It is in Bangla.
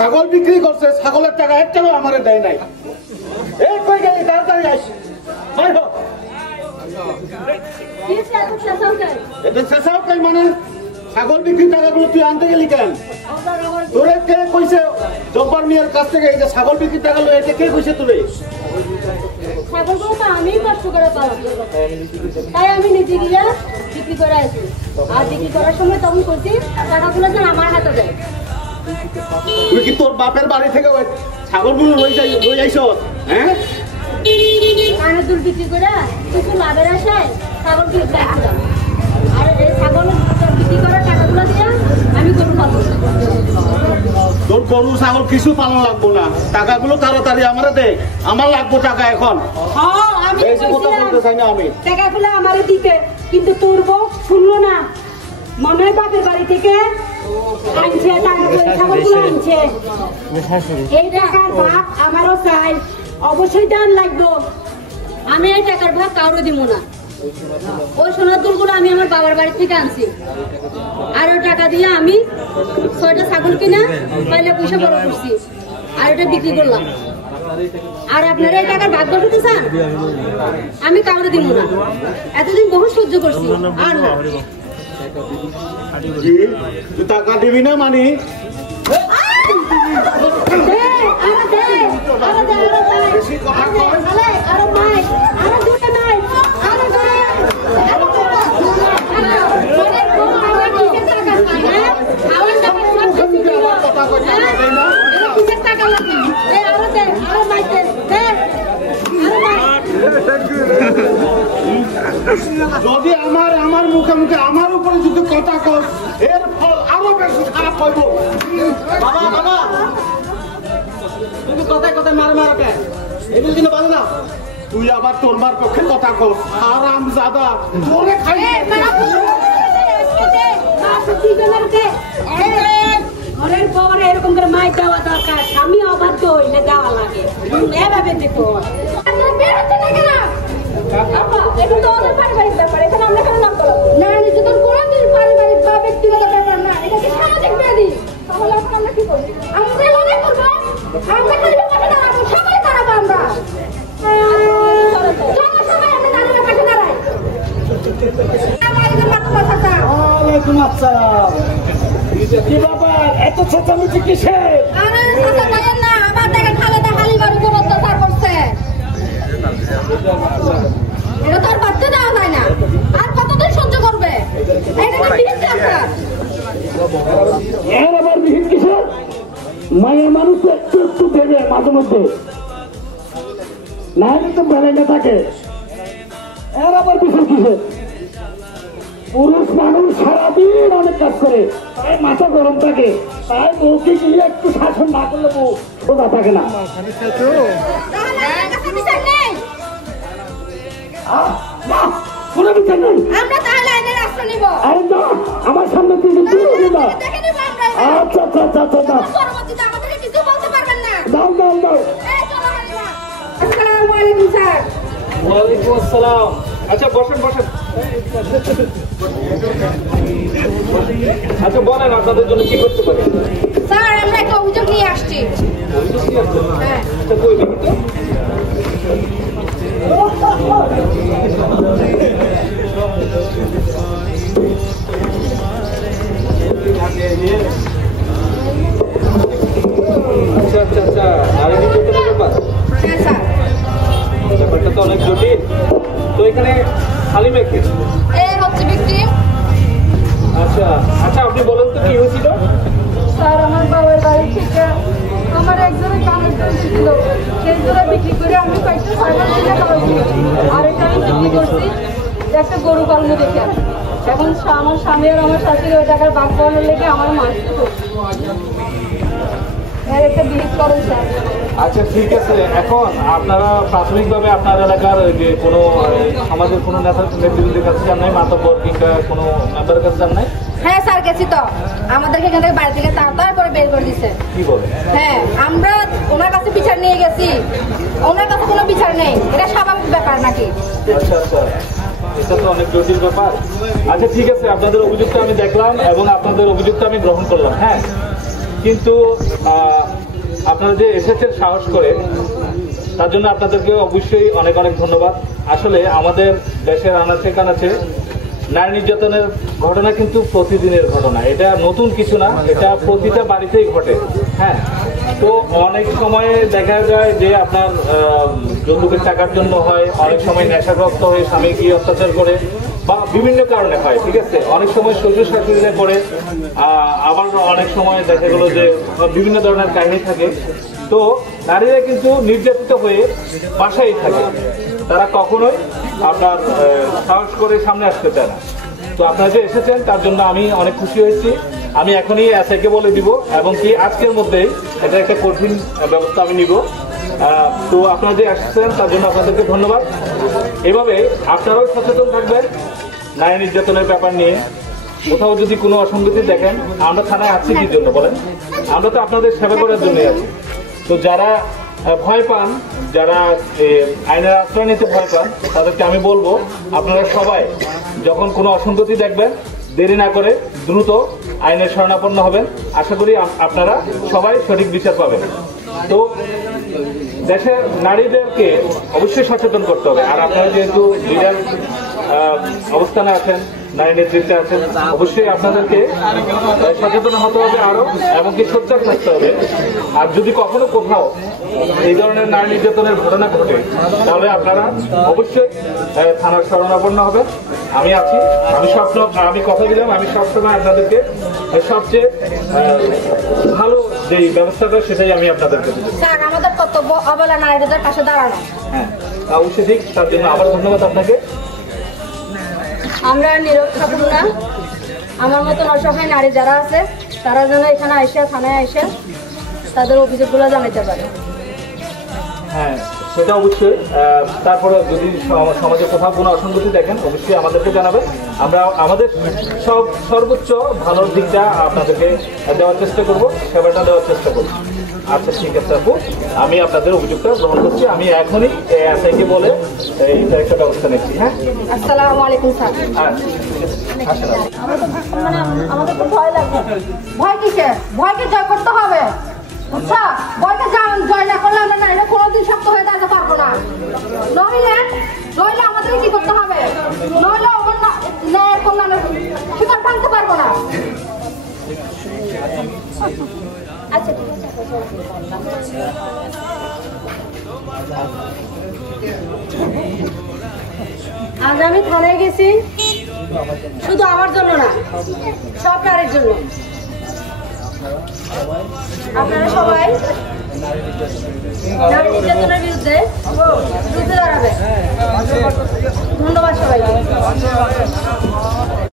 ছাগল বিক্রি করছে, ছাগলের টাকা একটাও আমারে দেয় নাই। এই কই গেলি, তাড়াতাড়ি আইস। এটা শেষাও কাই মানে ছাগল বিক্রি টাকাগুলো তুই আনতে গেলি কেন? তোরে কে কইছে জব্বার মিয়ার কাছ থেকে এই যে ছাগল বিক্রি টাকা লয়, এটা কে কইছে তোরে? ছাগলগুলো তো আমি কষ্ট করে পালন, তাই আমি নিজে গিয়ে বিক্রি করে আসি। আর বিক্রি করার সময় তখন করছি টাকাগুলো যেন আমার হাতে দেয়। তুই কি তোর বাপের বাড়ি থেকে ওই ছাগলগুলো লই আইছ? হ্যাঁ, কানের দুল বিক্রি করে কিছু লাভের আশায় ছাগল কিনতে আসলাম। আর এই ছাগল বিক্রি করার টাকাগুলো দিয়ে আমি গরু পালন। তোর গরু ছাগল কিছু পালন লাগবো না, টাকাগুলো তাড়াতাড়ি আমারে দে, আমার লাগবো টাকা এখন। আমি কথা বলতে চাই না আমি। টাকাগুলো আমারে দিতে, কিন্তু তোর বউ শুনলো না। মনে হয় বাপের বাড়ি থেকে আনছে টাকাগুলো, ছাগলগুলো আনছে। এই টাকার ভাগ আমারও চাই, অবশ্যই দান লাগবো। আমি এই টাকার ভাগ কাউরে দিব না। ওই সোনার দুলগুলো আমি আমার বাবার বাড়ি থেকে আনছি। আর ওই টাকা দিয়ে আমি 6টা ছাগল কিনা পয়লা পয়সা বড় করছি, আর ওটা বিক্রি করলাম। আর আপনারা এই টাকার ভাগ বসাতে চান, আমি কাউরে দিব না। এতদিন বহু সহ্য করছি, আর না। তুই টাকা দিবি না মানে? যদি আমার মুখে মুখে আমার উপরে যদি কথা কর, এর ফল আরো বেশি খারাপ হইব। বাবা বাবা, তুমি কথায় কথায় মার মারাকে এগুলো কিন্তু ভালো না। তুই আবার তোর মার পক্ষে কথা কর, আরাম জাদা তোরে খাই। ঘরের পরে এরকম করে মাই দেওয়া দরকার, স্বামী অবাধ্য হইলে দেওয়া লাগে। এভাবে দেখো এটা তো ওদের পারিবারিক ব্যাপার, এখানে আমরা কেন নাম করলাম না? নিজেদের কোনোদিন পারিবারিক বা ব্যক্তিগত ব্যাপার না, এটা কি সামাজিক ব্যাধি। তাহলে এখন আমরা কি করবো? আমরা লড়াই করবো, আমরা খালি পাশে দাঁড়াবো, সবাই দাঁড়াবো। আমরা সবাই আমরা দাঁড়াবো, পাশে দাঁড়াই। ওয়ালাইকুম আসসালাম। কি বাবা এত চেঁচামেচি কিসে? আরে কথা বলেন না, আমার দেখেন খালেদা হালি বাড়ি উপর অত্যাচার করছে। এটা তো আর বাচ্চা দেওয়া যায় না, আর কতদিন সহ্য করবে? এটা তো বিহিত সরকার। এর আবার বিহিত কিসে? মায়ের মানুষ একটু একটু দেবে মাঝে মধ্যে, না তো বেলাইনে থাকে। এর আবার বিহিত কিসে? পুরুষ মানুষ সারাদিন অনেক কাজ করে, তাই মাথা গরম থাকে, তাই বউকে গিয়ে একটু শাসন না করলে বউ সোজা থাকে না। কোনো বিচার নেই। আমরা তাহলে আইনের রাস্তা নিব। আরে না, আমার সামনে থেকে দেখে নিব আমরা। আচ্ছা আচ্ছা আচ্ছা আচ্ছা, পরবর্তীতে আমাদেরকে কিছু বলতে পারবেন না। দাও দাও দাও। এই চলো হালিমা। আসসালামু আলাইকুম স্যার। ওয়ালাইকুম আসসালাম। আচ্ছা বসেন বসেন। আচ্ছা বলেন আপনাদের জন্য কি করতে পারি? স্যার আমরা একটা অভিযোগ নিয়ে আসছি। হ্যাঁ। আচ্ছা কই দেখি তো। আচ্ছা আচ্ছা আচ্ছা, নারী নির্যাতনের ব্যাপার। হ্যাঁ স্যার। ব্যাপারটা তো অনেক জটিল। তো এখানে হালিমা কে? এই হচ্ছে ভিকটিম। আচ্ছা আচ্ছা, আপনি বলেন তো কি হয়েছিল? স্যার আমার বাবার বাড়ি থেকে আমার একজনে কানের দুল ছিল, সেই দুলে বিক্রি করে আমি কয়েকটা ছাগল কিনে খাওয়াইছি। আর এটা আমি বিক্রি করছি একটা গরু পালন দেখে। এখন আমার স্বামী আর আমার শাশুড়ি ওই টাকার ভাগ পাওয়ানোর লেগে আমার মাসতে করছি। এর একটা বিহিত করেন স্যার। আচ্ছা ঠিক আছে, এখন আপনারা প্রাথমিকভাবে আপনার এলাকার যে কোনো সমাজের কোনো নেতৃত্বের কাছে যান নাই, মাতব্বর কিংবা কোনো মেম্বারের কাছে যান নাই? হ্যাঁ স্যার গেছি তো, আমাদেরকে এখান থেকে বাড়ি থেকে তারপরে বের করে দিচ্ছে। কি বলে? হ্যাঁ আমরা ওনার কাছে বিচার নিয়ে গেছি, ওনার কাছে কোনো বিচার নেই। এটা স্বাভাবিক ব্যাপার নাকি? আচ্ছা আচ্ছা, এটা তো অনেক জটিল ব্যাপার। আচ্ছা ঠিক আছে, আপনাদের অভিযোগটা আমি দেখলাম এবং আপনাদের অভিযোগটা আমি গ্রহণ করলাম। হ্যাঁ, কিন্তু আপনারা যে এসেছেন সাহস করে, তার জন্য আপনাদেরকে অবশ্যই অনেক অনেক ধন্যবাদ। আসলে আমাদের দেশের আনাচে কানাচে নারী নির্যাতনের ঘটনা কিন্তু প্রতিদিনের ঘটনা, এটা নতুন কিছু না, এটা প্রতিটা বাড়িতেই ঘটে। হ্যাঁ, তো অনেক সময় দেখা যায় যে আপনার যৌতুকের টাকার জন্য হয়, অনেক সময় নেশাগ্রস্ত হয়ে স্বামী গিয়ে অত্যাচার করে, বা বিভিন্ন কারণে হয়। ঠিক আছে, অনেক সময় শ্বশুর শাশুড়িরা করে, আবার অনেক সময় দেখা গেল যে বিভিন্ন ধরনের কাহিনী থাকে। তো নারীরা কিন্তু নির্যাতিত হয়ে বাসায় থাকে, তারা কখনোই আপনার সাহস করে সামনে আসতে চায় না। তো আপনারা যে এসেছেন তার জন্য আমি অনেক খুশি হয়েছি। আমি এখনই এসআইকে বলে দিব, এবং কি আজকের মধ্যেই এটা একটা কঠিন ব্যবস্থা আমি নিব। তো আপনারা যে আসছেন তার জন্য আপনাদেরকে ধন্যবাদ। এভাবে আপনারাও সচেতন থাকবেন নারী নির্যাতনের ব্যাপার নিয়ে। কোথাও যদি কোনো অসঙ্গতি দেখেন, আমরা থানায় আছি কি জন্য বলেন? আমরা তো আপনাদের সেবা করার জন্যই আছি। তো যারা ভয় পান, যারা আইনের আশ্রয় নিতে ভয় পান, তাদেরকে আমি বলবো আপনারা সবাই যখন কোনো অসঙ্গতি দেখবেন, দেরি না করে দ্রুত আইনের শরণাপন্ন হবেন। আশা করি আপনারা সবাই সঠিক বিচার পাবেন। তো দেশের নারীদেরকে অবশ্যই সচেতন করতে হবে। আর আপনারা যেহেতু লিডার অবস্থানে আছেন, নারী নেতৃত্বে আছেন, অবশ্যই আপনাদেরকে সচেতন হতে হবে আরো, এমনকি সোচ্চার থাকতে হবে। আর যদি কখনো কোথাও এই ধরনের নারী নির্যাতনের ঘটনা ঘটে, তাহলে আপনারা অবশ্যই থানার শরণাপন্ন হবেন। আমি আছি, আমি কথা দিলাম, আমি সবসময় আপনাদেরকে সবচেয়ে ভালো যে ব্যবস্থাটা সেটাই আমি আপনাদেরকে দেব। স্যার, আমাদের কর্তব্য অবলা নারীদের পাশে দাঁড়ানো। হ্যাঁ, অবশ্যই ঠিক। তার জন্য আবার ধন্যবাদ আপনাকে। আমরা নীরব থাকুন না। আমার মতন অসহায় নারী যারা আছে, তারা যেন এখানে আইসা, থানায় আইসা তাদের অভিযোগগুলো জানাতে পারে। হ্যাঁ, সেটা অবশ্যই। তারপরে যদি সমাজে কোথাও কোনো অসঙ্গতি দেখেন, অবশ্যই আমাদেরকে জানাবেন। আমরা আমাদের সর্বোচ্চ ভালোর দিকটা আপনাদেরকে দেওয়ার চেষ্টা করব, সেবাটা দেওয়ার চেষ্টা করব। আচ্ছা, ঠিক আছে আপু, আমি আপনাদের অভিযোগটা গ্রহণ করছি। আমি এখনই এসআইকে বলে এইটা একটা ব্যবস্থা নিচ্ছি। হ্যাঁ, আসসালামু আলাইকুম স্যার। আমাদের তো ভয় লাগবে। ভয় কিসে? ভয়কে জয় করতে হবে, বুঝছো? ভয়কে জয় না করলে আমরা নারীরা কোনোদিন শক্ত হয়ে দাঁড়াতে পারবো না। নইলে আমাদের কি করতে হবে? নইলে আমার ন্যায়ের কল্যাণের শিকার ভাঙতে পারবো না। আচ্ছা, ঠিক আছে। আজ আমি থানায় গেছি, শুধু আমার জন্য না, সব নারীর জন্য। আপনারা সবাই নারী নির্যাতনের বিরুদ্ধে রুখে দাঁড়াবেন। ধন্যবাদ সবাইকে।